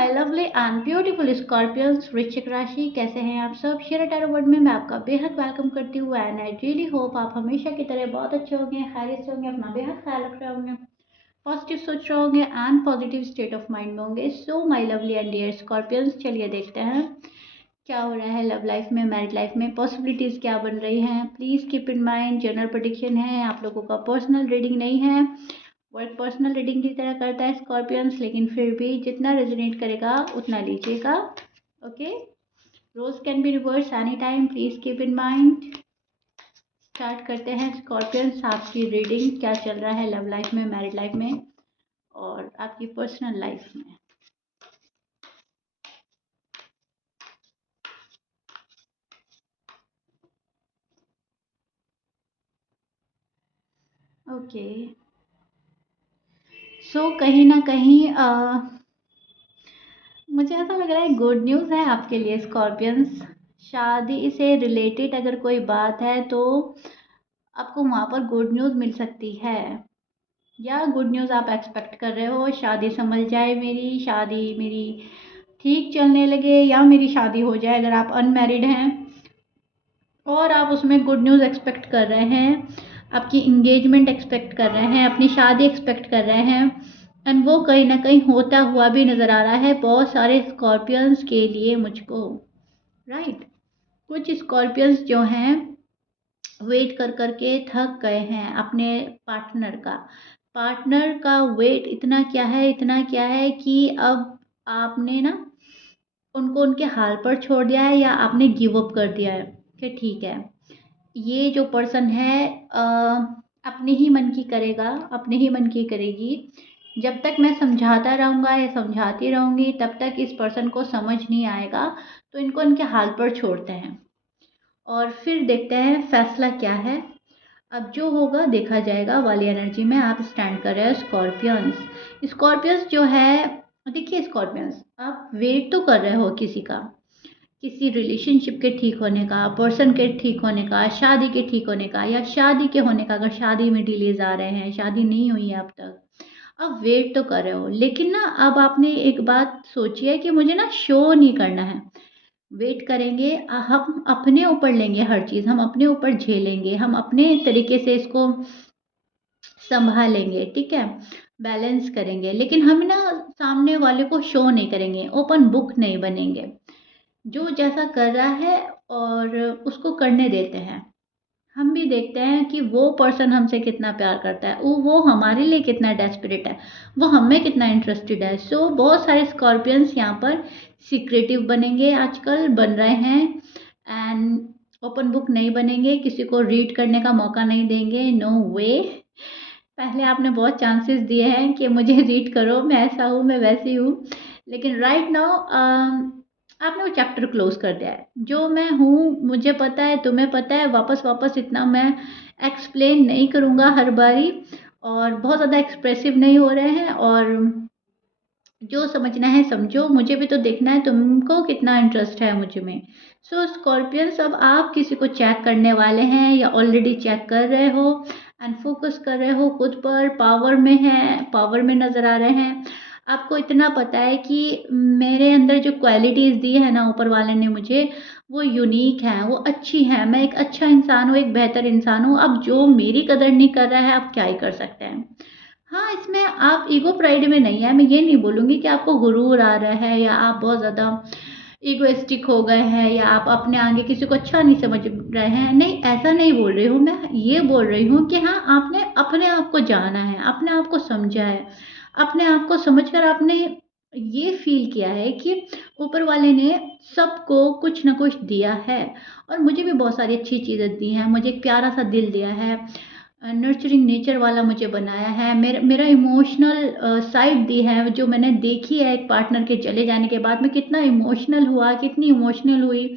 My lovely and beautiful Scorpions वृश्चिक राशि, कैसे हैं आप सब। शेयर टैरो वर्ड में मैं आपका बेहद वेलकम करती हूँ एंड आई रियली होप आप हमेशा की तरह बहुत अच्छे होंगे, खैरियत से होंगे, अपना बेहद ख्याल रख रहे होंगे, पॉजिटिव सोच रहे होंगे and positive state of mind में होंगे। So my lovely and dear Scorpions, चलिए देखते हैं क्या हो रहा है लव लाइफ में, मैरिड लाइफ में, पॉसिबिलिटीज़ क्या बन रही हैं। Please keep in mind general prediction है, आप लोगों का पर्सनल रीडिंग नहीं है। वर्क पर्सनल रीडिंग की तरह करता है स्कॉर्पियंस, लेकिन फिर भी जितना रेजोनेट करेगा उतना लीजिएगा। Okay, rose can be reverse any time, please keep in mind. Start करते हैं स्कॉर्पियंस, आपकी रीडिंग क्या चल रहा है लव लाइफ में, मैरिड लाइफ में और आपकी पर्सनल लाइफ में। ओके, सो कहीं ना कहीं मुझे ऐसा लग रहा है गुड न्यूज़ है आपके लिए स्कॉर्पियंस। शादी से रिलेटेड अगर कोई बात है तो आपको वहाँ पर गुड न्यूज़ मिल सकती है, या गुड न्यूज़ आप एक्सपेक्ट कर रहे हो। शादी संभल जाए, मेरी शादी मेरी ठीक चलने लगे, या मेरी शादी हो जाए अगर आप अनमैरिड हैं और आप उसमें गुड न्यूज़ एक्सपेक्ट कर रहे हैं, आपकी इंगेजमेंट एक्सपेक्ट कर रहे हैं, अपनी शादी एक्सपेक्ट कर रहे हैं एंड वो कहीं ना कहीं होता हुआ भी नज़र आ रहा है बहुत सारे स्कॉर्पियंस के लिए मुझको, राइट। कुछ स्कॉर्पियंस जो हैं वेट कर कर के थक गए हैं अपने पार्टनर का वेट इतना क्या है, इतना क्या है कि अब आपने ना उनको उनके हाल पर छोड़ दिया है, या आपने गिव अप कर दिया है कि ठीक है ये जो पर्सन है अपने ही मन की करेगा, अपने ही मन की करेगी। जब तक मैं समझाता रहूँगा या समझाती रहूँगी तब तक इस पर्सन को समझ नहीं आएगा, तो इनको इनके हाल पर छोड़ते हैं और फिर देखते हैं फैसला क्या है। अब जो होगा देखा जाएगा वाली एनर्जी में आप स्टैंड कर रहे हो स्कॉर्पियंस जो है। देखिए स्कॉर्पियंस, आप वेट तो कर रहे हो किसी का, किसी रिलेशनशिप के ठीक होने का, पर्सन के ठीक होने का, शादी के ठीक होने का, या शादी के होने का। अगर शादी में डिलेज आ रहे हैं, शादी नहीं हुई है अब तक, अब वेट तो कर रहे हो, लेकिन ना अब आपने एक बात सोची है कि मुझे ना शो नहीं करना है। वेट करेंगे, हम अपने ऊपर लेंगे हर चीज़, हम अपने ऊपर झेलेंगे, हम अपने तरीके से इसको संभालेंगे, ठीक है, बैलेंस करेंगे, लेकिन हम ना सामने वाले को शो नहीं करेंगे, ओपन बुक नहीं बनेंगे। जो जैसा कर रहा है और उसको करने देते हैं। हम भी देखते हैं कि वो पर्सन हमसे कितना प्यार करता है, वो हमारे लिए कितना डेस्परेट है, वो हमें कितना इंटरेस्टेड है। सो बहुत सारे स्कॉर्पियंस यहाँ पर सीक्रेटिव बनेंगे, आजकल बन रहे हैं एंड ओपन बुक नहीं बनेंगे, किसी को रीड करने का मौका नहीं देंगे, नो वे। पहले आपने बहुत चांसेस दिए हैं कि मुझे रीड करो, मैं ऐसा हूँ, मैं वैसी हूँ, लेकिन राइट नाउ आपने वो चैप्टर क्लोज कर दिया है। जो मैं हूँ मुझे पता है, तुम्हें पता है, वापस वापस इतना मैं एक्सप्लेन नहीं करूँगा हर बारी, और बहुत ज़्यादा एक्सप्रेसिव नहीं हो रहे हैं, और जो समझना है समझो, मुझे भी तो देखना है तुमको कितना इंटरेस्ट है मुझ में। सो स्कॉर्पियंस, अब आप किसी को चेक करने वाले हैं या ऑलरेडी चेक कर रहे हो एंड फोकस कर रहे हो खुद पर, पावर में है, पावर में नज़र आ रहे हैं। आपको इतना पता है कि मेरे अंदर जो क्वालिटीज़ दी है ना ऊपर वाले ने मुझे, वो यूनिक हैं, वो अच्छी हैं, मैं एक अच्छा इंसान हूँ, एक बेहतर इंसान हूँ। अब जो मेरी कदर नहीं कर रहा है, आप क्या ही कर सकते हैं। हाँ, इसमें आप ईगो प्राइड में नहीं है, मैं ये नहीं बोलूँगी कि आपको गुरूर आ रहा है या आप बहुत ज़्यादा ईगोइस्टिक हो गए हैं या आप अपने आगे किसी को अच्छा नहीं समझ रहे हैं। नहीं, ऐसा नहीं बोल रही हूँ, मैं ये बोल रही हूँ कि हाँ, आपने अपने आप को जाना है, अपने आप को समझा है, अपने आप को समझकर आपने ये फील किया है कि ऊपर वाले ने सबको कुछ ना कुछ दिया है, और मुझे भी बहुत सारी अच्छी चीज़ें दी हैं। मुझे एक प्यारा सा दिल दिया है, नर्चरिंग नेचर वाला मुझे बनाया है, मेरा इमोशनल साइड दी है, जो मैंने देखी है एक पार्टनर के चले जाने के बाद मैं कितना इमोशनल हुआ, कितनी इमोशनल हुई,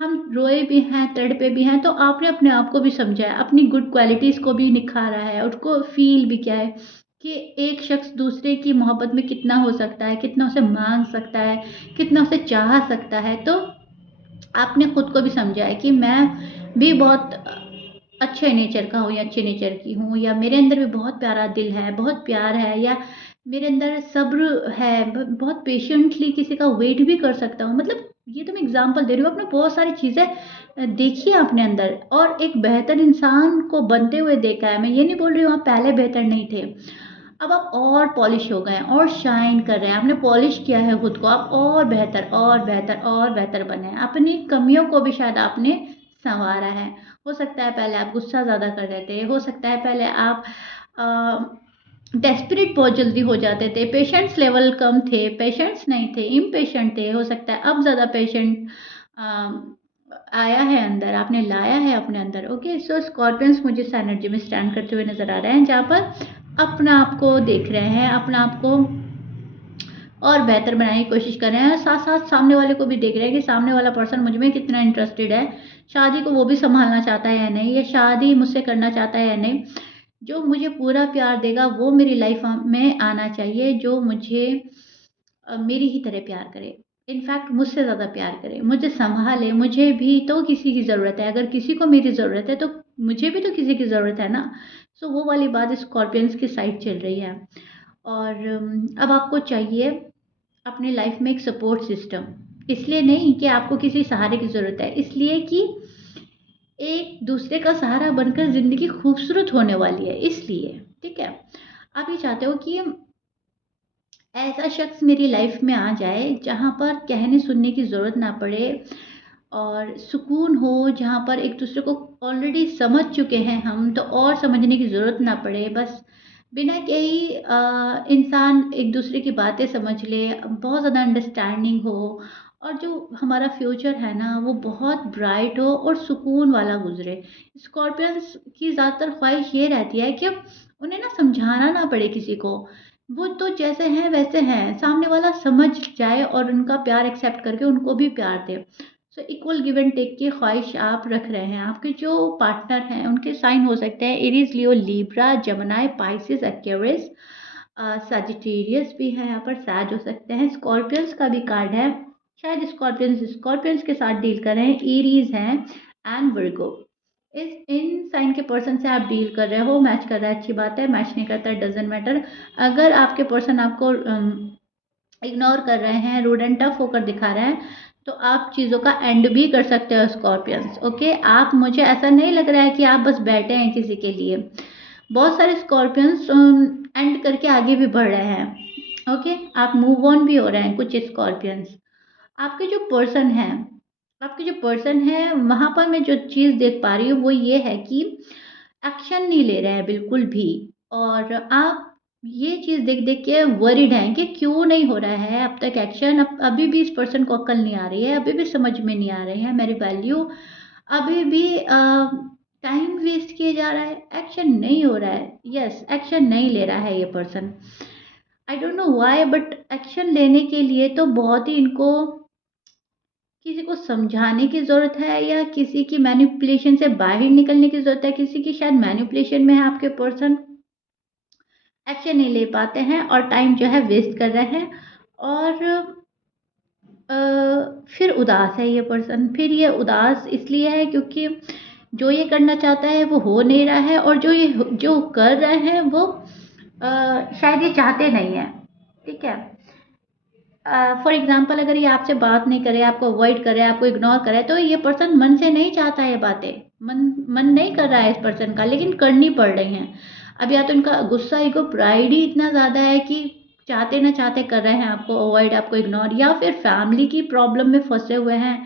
हम रोए भी हैं, तड़पे भी हैं। तो आपने अपने आप को भी समझा है, अपनी गुड क्वालिटीज़ को भी निखारा है, उसको फील भी किया है कि एक शख्स दूसरे की मोहब्बत में कितना हो सकता है, कितना उसे मांग सकता है, कितना उसे चाह सकता है। तो आपने खुद को भी समझा है कि मैं भी बहुत अच्छे नेचर का हूँ या अच्छे नेचर की हूँ, या मेरे अंदर भी बहुत प्यारा दिल है, बहुत प्यार है, या मेरे अंदर सब्र है, बहुत पेशेंटली किसी का वेट भी कर सकता हूँ। मतलब ये तो मैं एग्जांपल दे रही हूँ, आपने बहुत सारी चीज़ें देखी है अपने अंदर और एक बेहतर इंसान को बनते हुए देखा है। मैं ये नहीं बोल रही हूँ आप पहले बेहतर नहीं थे, अब आप और पॉलिश हो गए हैं और शाइन कर रहे हैं, आपने पॉलिश किया है खुद को, आप और बेहतर और बेहतर और बेहतर बने हैं। अपनी कमियों को भी शायद आपने संवारा है। हो सकता है पहले आप गुस्सा ज़्यादा कर रहे थे, हो सकता है पहले आप डेस्परेट बहुत जल्दी हो जाते थे, पेशेंस लेवल कम थे, पेशेंस नहीं थे, इम्पेशेंट थे। हो सकता है अब ज़्यादा पेशेंट आया है अंदर, आपने लाया है अपने अंदर। ओके, सो स्कॉर्पियंस मुझे इस एनर्जी में स्टैंड करते हुए नजर आ रहे हैं, जहाँ पर अपना आप को देख रहे हैं, अपना आप को और बेहतर बनाने की कोशिश कर रहे हैं, साथ साथ सामने वाले को भी देख रहे हैं कि सामने वाला पर्सन मुझ में कितना इंटरेस्टेड है, शादी को वो भी संभालना चाहता है या नहीं, या शादी मुझसे करना चाहता है या नहीं। जो मुझे पूरा प्यार देगा वो मेरी लाइफ में आना चाहिए, जो मुझे मेरी ही तरह प्यार करे, इनफैक्ट मुझसे ज़्यादा प्यार करे, मुझे संभाले। मुझे भी तो किसी की ज़रूरत है, अगर किसी को मेरी ज़रूरत है तो मुझे भी तो किसी की ज़रूरत है ना। सो वो वाली बात स्कॉर्पियंस की साइड चल रही है। और अब आपको चाहिए अपनी लाइफ में एक सपोर्ट सिस्टम, इसलिए नहीं कि आपको किसी सहारे की ज़रूरत है, इसलिए कि एक दूसरे का सहारा बनकर ज़िंदगी खूबसूरत होने वाली है, इसलिए। ठीक है, आप ये चाहते हो कि ऐसा शख्स मेरी लाइफ में आ जाए जहाँ पर कहने सुनने की ज़रूरत ना पड़े और सुकून हो, जहाँ पर एक दूसरे को ऑलरेडी समझ चुके हैं हम, तो और समझने की ज़रूरत ना पड़े, बस बिना कहीं इंसान एक दूसरे की बातें समझ ले, बहुत ज़्यादा अंडरस्टैंडिंग हो, और जो हमारा फ्यूचर है ना वो बहुत ब्राइट हो और सुकून वाला गुजरे। स्कॉर्पियंस की ज़्यादातर ख्वाहिश ये रहती है कि उन्हें ना समझाना ना पड़े किसी को, वो तो जैसे हैं वैसे हैं, सामने वाला समझ जाए और उनका प्यार एक्सेप्ट करके उनको भी प्यार दे। So equal give and take की ख्वाहिश आप रख रहे हैं। आपके जो पार्टनर हैं उनके साइन हो सकते हैं Aries, Leo, Libra, Gemini, Pisces, Aquarius, Sagittarius भी है, यहाँ पर सैज हो सकते हैं। स्कॉर्पियंस का भी कार्ड है, शायद स्कॉर्पियंस स्कॉर्पियंस के साथ डील कर रहे हैं, एरीज हैं एंड वर्गो। इस इन साइन के पर्सन से आप डील कर रहे हो, मैच कर रहा है, अच्छी बात है, मैच नहीं करता डजेंट मैटर। अगर आपके पर्सन आपको इग्नोर कर रहे हैं, रूड एंड टफ होकर दिखा रहे हैं, तो आप चीज़ों का एंड भी कर सकते हो स्कॉर्पियंस। ओके, आप, मुझे ऐसा नहीं लग रहा है कि आप बस बैठे हैं किसी के लिए। बहुत सारे स्कॉर्पियंस एंड करके आगे भी बढ़ रहे हैं। ओके, आप मूव ऑन भी हो रहे हैं कुछ स्कॉर्पियंस। आपके जो पर्सन है, आपके जो पर्सन है वहाँ पर मैं जो चीज़ देख पा रही हूँ वो ये है कि एक्शन नहीं ले रहे हैं बिल्कुल भी, और आप ये चीज़ देख देख के वरीड हैं कि क्यों नहीं हो रहा है अब तक एक्शन। अभी भी इस पर्सन को अक्ल नहीं आ रही है, अभी भी समझ में नहीं आ रही है मेरी वैल्यू, अभी भी टाइम वेस्ट किए जा रहा है, एक्शन नहीं हो रहा है। यस, एक्शन नहीं ले रहा है ये person. I don't know why, but action लेने के लिए तो बहुत ही इनको किसी को समझाने की ज़रूरत है, या किसी की मैनिपुलेशन से बाहर निकलने की ज़रूरत है, किसी की शायद मैनिपुलेशन में है आपके पर्सन, एक्शन नहीं ले पाते हैं और टाइम जो है वेस्ट कर रहे हैं। और अ, फिर उदास है ये पर्सन, फिर ये उदास इसलिए है क्योंकि जो ये करना चाहता है वो हो नहीं रहा है, और जो कर रहे हैं वो शायद ये चाहते नहीं हैं। ठीक है, फॉर एग्जाम्पल अगर ये आपसे बात नहीं करे, आपको अवॉइड करे, आपको इग्नोर करे, तो ये पर्सन मन से नहीं चाहता है बातें, मन मन नहीं कर रहा है इस पर्सन का, लेकिन करनी पड़ रही हैं। अब या तो इनका गुस्सा, ईगो, प्राइड ही इतना ज़्यादा है कि चाहते ना चाहते कर रहे हैं आपको अवॉइड, आपको इग्नोर, या फिर फैमिली की प्रॉब्लम में फंसे हुए हैं,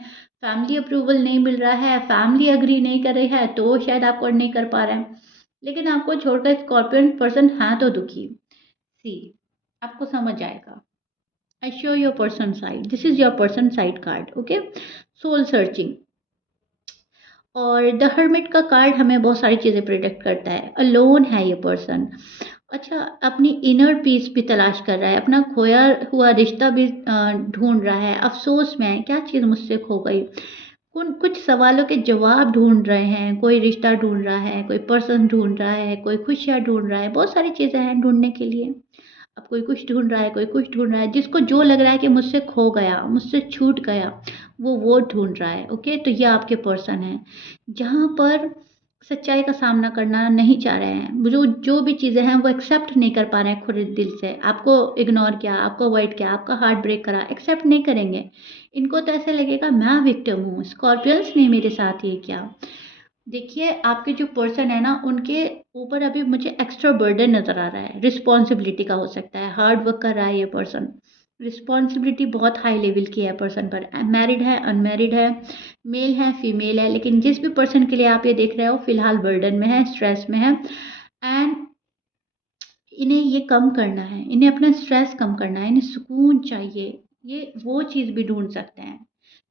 फैमिली अप्रूवल नहीं मिल रहा है, फैमिली अग्री नहीं कर रही है, तो शायद आपको नहीं कर पा रहे हैं। लेकिन आपको छोड़कर स्कॉर्पियन पर्सन हाँ तो दुखी। सी, आपको समझ आएगा। I show your person side. This is your person side card. Okay, soul searching। और द हर्मिट का कार्ड हमें बहुत सारी चीज़ें प्रिडिक्ट करता है। अलोन है ये पर्सन, अच्छा, अपनी इनर पीस भी तलाश कर रहा है, अपना खोया हुआ रिश्ता भी ढूंढ रहा है, अफसोस में है क्या चीज़ मुझसे खो गई, कुछ सवालों के जवाब ढूंढ रहे हैं, कोई रिश्ता ढूंढ रहा है, कोई पर्सन ढूंढ रहा है, कोई खुशियाँ ढूंढ रहा है, बहुत सारी चीज़ें हैं ढूंढने के लिए। अब कोई कुछ ढूंढ रहा है, कोई कुछ ढूंढ रहा है, जिसको जो लग रहा है कि मुझसे खो गया, मुझसे छूट गया, वो ढूंढ रहा है। ओके, तो ये आपके पर्सन है, जहाँ पर सच्चाई का सामना करना नहीं चाह रहे हैं। जो भी चीज़ें हैं वो एक्सेप्ट नहीं कर पा रहे हैं खुद दिल से। आपको इग्नोर किया, आपको अवॉइड किया, आपका हार्ट ब्रेक करा, एक्सेप्ट नहीं करेंगे। इनको तो ऐसे लगेगा मैं विक्टिम हूँ, स्कॉर्पियंस ने मेरे साथ ये किया। देखिए, आपके जो पर्सन है ना, उनके ऊपर अभी मुझे एक्स्ट्रा बर्डन नज़र आ रहा है, रिस्पॉन्सिबिलिटी का हो सकता है, हार्ड वर्क कर रहा है ये पर्सन। रिस्पॉन्सिबिलिटी बहुत हाई लेवल की है पर्सन पर, मैरिड है, अनमैरिड है, मेल है, फीमेल है, लेकिन जिस भी पर्सन के लिए आप ये देख रहे हो, फिलहाल बर्डन में है, स्ट्रेस में है एंड इन्हें ये कम करना है, इन्हें अपना स्ट्रेस कम करना है, इन्हें सुकून चाहिए। ये वो चीज़ भी ढूँढ सकते हैं।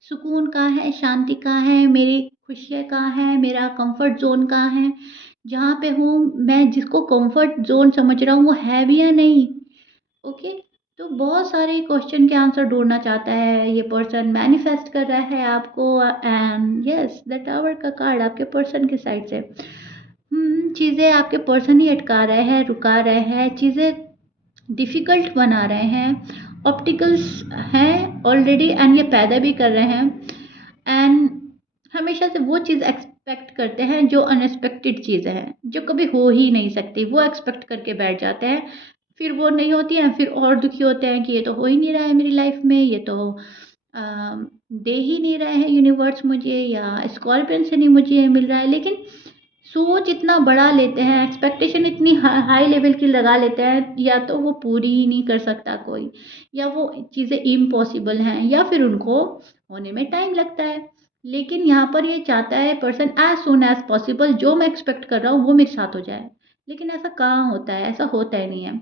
सुकून कहाँ है, शांति कहाँ है, मेरी खुशियाँ कहाँ हैं, मेरा कंफर्ट ज़ोन कहाँ है, जहाँ पे हूँ मैं जिसको कंफर्ट ज़ोन समझ रहा हूँ वो है भी या नहीं? ओके? तो बहुत सारे क्वेश्चन के आंसर ढूँढना चाहता है ये पर्सन, मैनिफेस्ट कर रहा है आपको एंड यस द टावर का कार्ड आपके पर्सन की साइड से। चीज़ें आपके पर्सन ही अटका रहे हैं, रुका रहे हैं, चीज़ें डिफ़िकल्ट बना रहे हैं, ऑब्स्टिकल्स हैं ऑलरेडी एंड ये पैदा भी कर रहे हैं एंड हमेशा से वो चीज़ एक्सपेक्ट करते हैं जो अनएक्सपेक्टेड चीज़ें हैं, जो कभी हो ही नहीं सकती, वो एक्सपेक्ट करके बैठ जाते हैं, फिर वो नहीं होती हैं, फिर और दुखी होते हैं कि ये तो हो ही नहीं रहा है मेरी लाइफ में, ये तो अ, दे ही नहीं रहा है यूनिवर्स मुझे या स्कॉर्पियन से नहीं मुझे ये मिल रहा है। लेकिन सोच इतना बड़ा लेते हैं, एक्सपेक्टेशन इतनी हाई लेवल की लगा लेते हैं, या तो वो पूरी ही नहीं कर सकता कोई, या वो चीज़ें इम्पॉसिबल हैं, या फिर उनको होने में टाइम लगता है। लेकिन यहाँ पर ये चाहता है person as soon as possible, जो मैं एक्सपेक्ट कर रहा हूँ वो मेरे साथ हो जाए। लेकिन ऐसा कहाँ होता है, ऐसा होता ही नहीं है।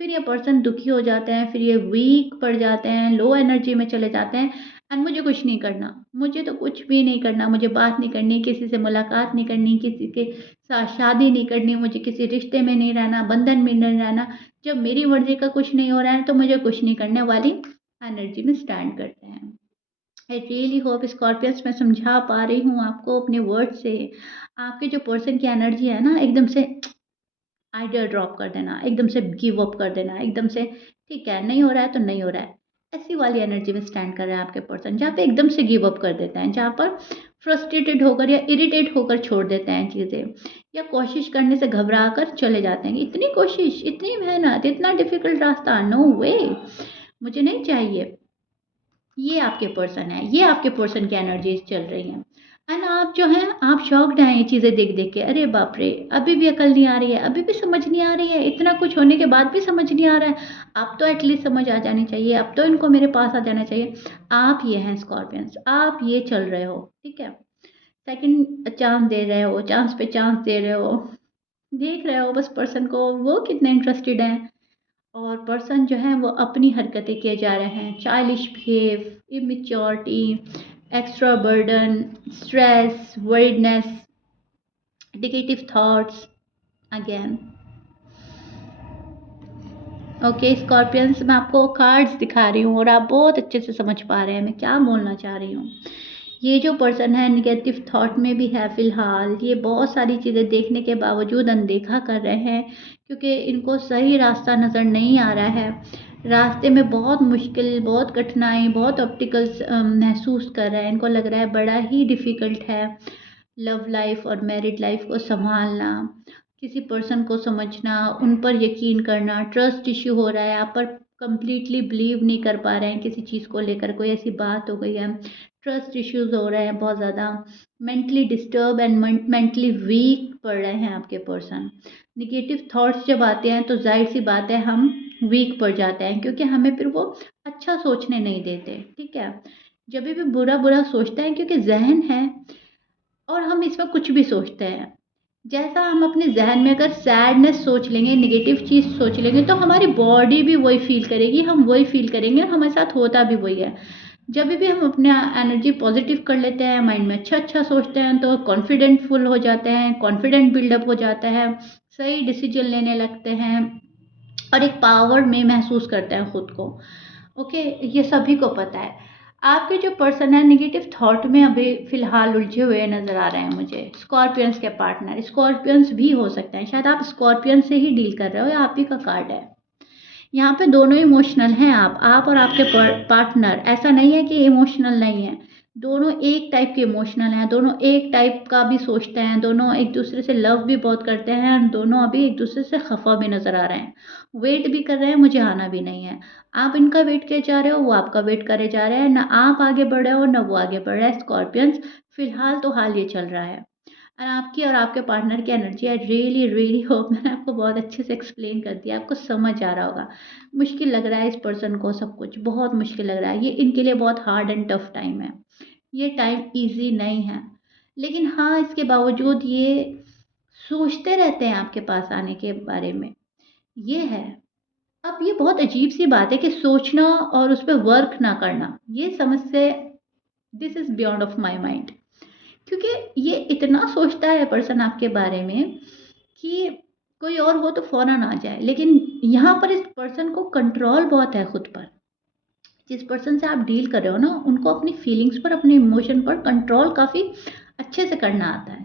फिर ये पर्सन दुखी हो जाते हैं, फिर ये वीक पड़ जाते हैं, लो एनर्जी में चले जाते हैं एंड मुझे कुछ नहीं करना, मुझे तो कुछ भी नहीं करना, मुझे बात नहीं करनी, किसी से मुलाकात नहीं करनी, किसी के साथ शादी नहीं करनी, मुझे किसी रिश्ते में नहीं रहना, बंधन में नहीं रहना। जब मेरी मर्जी का कुछ नहीं हो रहा है तो मुझे कुछ नहीं करने वाली एनर्जी में स्टैंड करते हैं। आई रियली होप स्कॉर्पियंस मैं समझा पा रही हूँ आपको अपने वर्ड से। आपके जो पर्सन की एनर्जी है ना, एकदम से आइडिया ड्रॉप कर देना, एकदम से गिव अप कर देना, एकदम से ठीक है नहीं हो रहा है तो नहीं हो रहा है, ऐसी वाली एनर्जी में स्टैंड कर रहे हैं आपके पर्सन, जहाँ पे एकदम से गिव अप कर देते हैं, जहाँ पर फ्रस्ट्रेटेड होकर या इरिटेट होकर छोड़ देते हैं चीज़ें, या कोशिश करने से घबरा कर चले जाते हैं। इतनी कोशिश, इतनी मेहनत, इतना डिफिकल्ट रास्ता, नो वे, मुझे नहीं चाहिए। ये आपके पर्सन है, ये आपके पर्सन की एनर्जीज चल रही हैं एंड आप जो हैं आप शॉक्ड हैं ये चीज़ें देख देख के, अरे बाप रे, अभी भी अकल नहीं आ रही है, अभी भी समझ नहीं आ रही है, इतना कुछ होने के बाद भी समझ नहीं आ रहा है। अब तो एटलीस्ट समझ आ जानी चाहिए, अब तो इनको मेरे पास आ जाना चाहिए। आप ये हैं स्कॉर्पियंस, आप ये चल रहे हो, ठीक है, सेकंड चांस दे रहे हो, चांस पे चांस दे रहे हो, देख रहे हो बस पर्सन को वो कितने इंटरेस्टेड हैं। और पर्सन जो है वो अपनी हरकतें किए जा रहे हैं, childish behave, immaturity, extra burden, stress, worriedness, negative thoughts again. Okay Scorpions, मैं आपको कार्ड्स दिखा रही हूँ और आप बहुत अच्छे से समझ पा रहे हैं मैं क्या बोलना चाह रही हूँ। ये जो पर्सन है निगेटिव थॉट में भी है फ़िलहाल, ये बहुत सारी चीज़ें देखने के बावजूद अनदेखा कर रहे हैं क्योंकि इनको सही रास्ता नज़र नहीं आ रहा है। रास्ते में बहुत मुश्किल, बहुत कठिनाई, बहुत ऑब्स्टिकल्स महसूस कर रहे हैं। इनको लग रहा है बड़ा ही डिफ़िकल्ट है लव लाइफ और मैरिड लाइफ को संभालना, किसी पर्सन को समझना, उन पर यकीन करना, ट्रस्ट इश्यू हो रहा है, आप पर कंप्लीटली बिलीव नहीं कर पा रहे हैं किसी चीज़ को लेकर, कोई ऐसी बात हो गई है, ट्रस्ट इश्यूज हो रहे हैं बहुत ज़्यादा, mentally disturb and mentally weak पड़ रहे हैं आपके पर्सन। निगेटिव थॉट्स जब आते हैं तो जाहिर सी बात है हम वीक पड़ जाते हैं क्योंकि हमें फिर वो अच्छा सोचने नहीं देते, ठीक है। जब भी बुरा बुरा सोचते हैं क्योंकि जहन है और हम इसमें कुछ भी सोचते हैं, जैसा हम अपने जहन में अगर सैडनेस सोच लेंगे, नेगेटिव चीज़ सोच लेंगे तो हमारी बॉडी भी वही फील करेगी, हम वही फील करेंगे और हमारे साथ होता भी वही है। जब भी हम अपने एनर्जी पॉजिटिव कर लेते हैं, माइंड में अच्छा अच्छा सोचते हैं तो कॉन्फिडेंट फुल हो जाते हैं, कॉन्फिडेंट बिल्डअप हो जाता है, सही डिसीजन लेने लगते हैं और एक पावर में महसूस करते हैं खुद को। ओके, ये सभी को पता है। आपके जो पर्सन है नेगेटिव थॉट में अभी फ़िलहाल उलझे हुए नज़र आ रहे हैं मुझे। स्कॉर्पियंस के पार्टनर स्कॉर्पियंस भी हो सकते हैं, शायद आप स्कॉर्पियन से ही डील कर रहे हो या आप ही का कार्ड है। यहाँ पे दोनों इमोशनल हैं, आप और आपके पार्टनर, ऐसा नहीं है कि इमोशनल नहीं है। दोनों एक टाइप के इमोशनल हैं, दोनों एक टाइप का भी सोचते हैं, दोनों एक दूसरे से लव भी बहुत करते हैं और दोनों अभी एक दूसरे से खफा भी नज़र आ रहे हैं। वेट भी कर रहे हैं, मुझे आना भी नहीं है। आप इनका वेट किए जा रहे हो, वो आपका वेट करे जा रहे हैं। ना आप आगे बढ़ रहे हो, ना वो आगे बढ़ रहा है। स्कॉर्पियंस, फिलहाल तो हाल ये चल रहा है। और आपकी और आपके पार्टनर की energy, I really really hope मैंने आपको बहुत अच्छे से एक्सप्लेन कर दिया, आपको समझ आ रहा होगा। मुश्किल लग रहा है इस पर्सन को, सब कुछ बहुत मुश्किल लग रहा है। ये इनके लिए बहुत हार्ड एंड टफ टाइम है। ये टाइम ईज़ी नहीं है। लेकिन हाँ, इसके बावजूद ये सोचते रहते हैं आपके पास आने के बारे में, ये है। अब ये बहुत अजीब-सी बात है कि सोचना और उस पे वर्क ना करना, ये समझ से this is beyond of my mind. क्योंकि ये इतना सोचता है पर्सन आपके बारे में कि कोई और हो तो फ़ौरन आ जाए। लेकिन यहाँ पर इस पर्सन को कंट्रोल बहुत है खुद पर। जिस पर्सन से आप डील कर रहे हो ना, उनको अपनी फीलिंग्स पर, अपने इमोशन पर कंट्रोल काफ़ी अच्छे से करना आता है।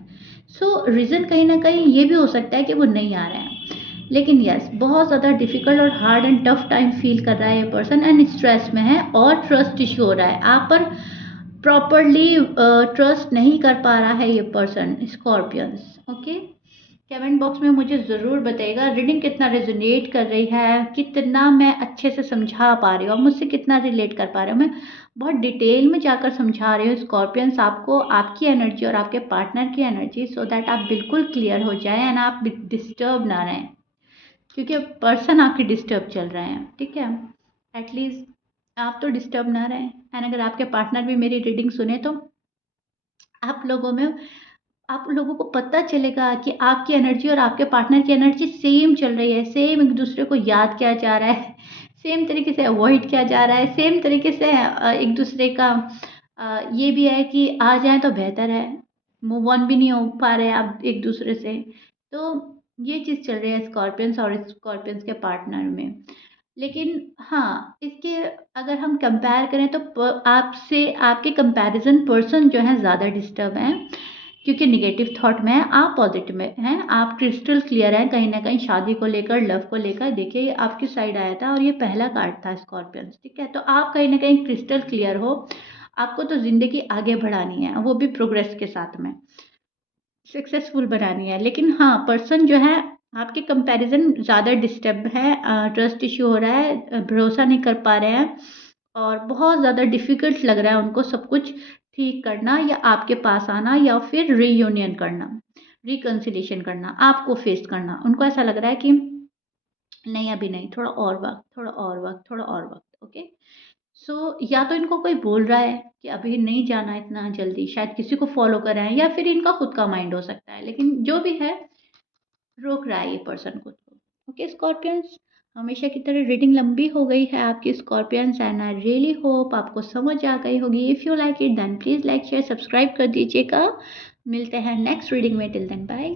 सो रीज़न कहीं न कहीं ये भी हो सकता है कि वो नहीं आ रहे हैं। लेकिन यस, बहुत ज़्यादा डिफ़िकल्ट और hard and tough time feel कर रहा है ये पर्सन एंड स्ट्रेस में है और ट्रस्ट इश्यू हो रहा है। आप पर प्रॉपर्ली ट्रस्ट नहीं कर पा रहा है ये person, Scorpions. Okay? Comment box में मुझे ज़रूर बताइएगा रीडिंग कितना रेजोनेट कर रही है, कितना मैं अच्छे से समझा पा रही हूँ, आप मुझसे कितना रिलेट कर पा रहे हो। मैं बहुत डिटेल में जाकर समझा रही हूँ स्कॉर्पियंस आपको, आपकी एनर्जी और आपके पार्टनर की एनर्जी, सो दैट आप बिल्कुल क्लियर हो जाए एंड आप डिस्टर्ब ना रहें, क्योंकि पर्सन आपके डिस्टर्ब चल रहे हैं। ठीक है, एटलीस्ट आप तो डिस्टर्ब ना रहें। एंड अगर आपके पार्टनर भी मेरी रीडिंग सुने तो आप लोगों को पता चलेगा कि आपकी एनर्जी और आपके पार्टनर की एनर्जी सेम चल रही है, सेम एक दूसरे को याद किया जा रहा है, सेम तरीके से अवॉइड किया जा रहा है, सेम तरीके से एक दूसरे का ये भी है कि आ जाए तो बेहतर है, मूव ऑन भी नहीं हो पा रहे आप एक दूसरे से। तो ये चीज़ चल रही है स्कॉर्पियंस और स्कॉर्पियंस के पार्टनर में। लेकिन हाँ, इसके अगर हम कंपेयर करें तो आपसे आपके कंपैरिजन पर्सन जो है ज़्यादा डिस्टर्ब हैं, क्योंकि नेगेटिव थॉट में है, आप पॉजिटिव में हैं, आप क्रिस्टल क्लियर हैं कहीं ना कहीं शादी को लेकर, लव को लेकर। देखिए ये आपकी साइड आया था और ये पहला कार्ड था स्कॉर्पियंस। ठीक है, तो आप कहीं ना कहीं क्रिस्टल क्लियर हो, आपको तो ज़िंदगी आगे बढ़ानी है, वो भी प्रोग्रेस के साथ में सक्सेसफुल बनानी है। लेकिन हाँ, पर्सन जो है आपके कंपैरिजन ज़्यादा डिस्टर्ब है, ट्रस्ट इश्यू हो रहा है, भरोसा नहीं कर पा रहे हैं और बहुत ज़्यादा डिफ़िकल्ट लग रहा है उनको सब कुछ ठीक करना या आपके पास आना या फिर रीयूनियन करना, रिकंसिलिएशन करना, आपको फेस करना। उनको ऐसा लग रहा है कि नहीं अभी नहीं, थोड़ा और वक़्त, थोड़ा और वक़्त, थोड़ा और वक़्त। ओके? सो या तो इनको कोई बोल रहा है कि अभी नहीं जाना इतना जल्दी, शायद किसी को फ़ॉलो कर रहे हैं या फिर इनका खुद का माइंड हो सकता है। लेकिन जो भी है, रोक रहा है ये पर्सन खुद को। ओके स्कॉर्पियंस, हमेशा की तरह रीडिंग लंबी हो गई है आपकी Scorpions and I really hope आपको समझ आ गई होगी। If you like it then please like share subscribe कर दीजिएगा। मिलते हैं नेक्स्ट रीडिंग में, टिल देन बाय।